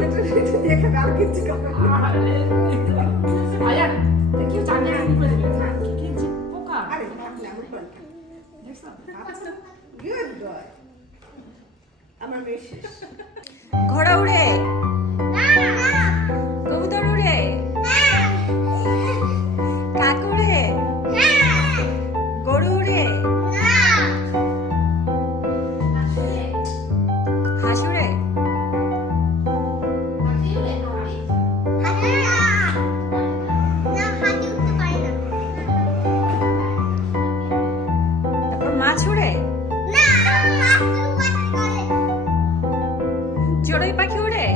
চকলেটের দিয়ে খাবে আর কিছু খাবে আয়ান কেউ জানে আমি করে দেবে না কিনছি পোকা আরে লেমন ফল দেখছো গুড বয় আমার মেয়ে শেষ ঘোড়া উড়ে কবুতর উড়ে কাক উড়ে গরু উড়ে হাঁস উড়ে তারপর মাছ উড়ে চড়ুই পাখি উড়ে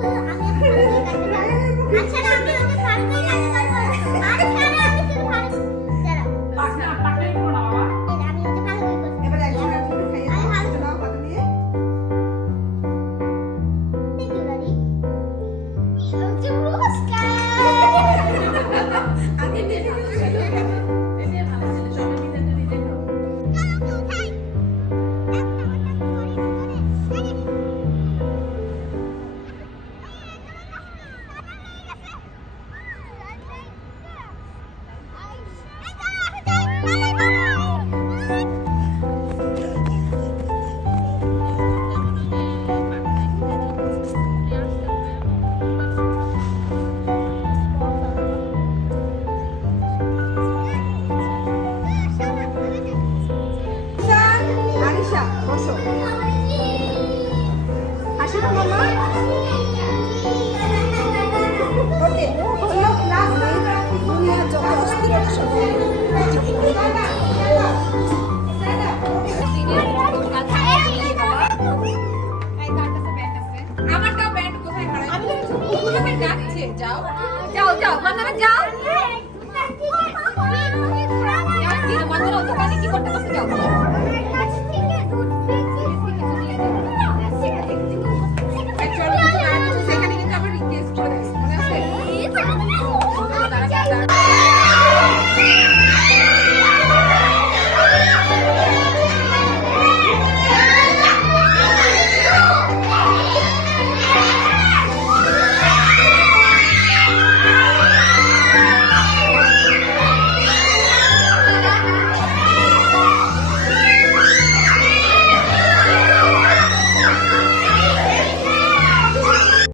টিয়া পাখি লিখে যাবে তুমি এখান দিয়ে দাও ইয়েস পাকনা পাকনাই করো না বাবা এবার একজন একজনকে খাইয়ে দাও নাও হাত দিয়ে আগে দিয়ে আরিশা বসো হাসি দাও মামা ওকে হলো ক্লাস দুনিয়ার যত অস্থিরতা সব আমারটাও ব্যান্ড কোথায় হারাই আমি ওগুলোকে ডাকছে যাও যাও যাও মানে যাও যাও কি তোমাদের অতখানি কি করতে বসে যাও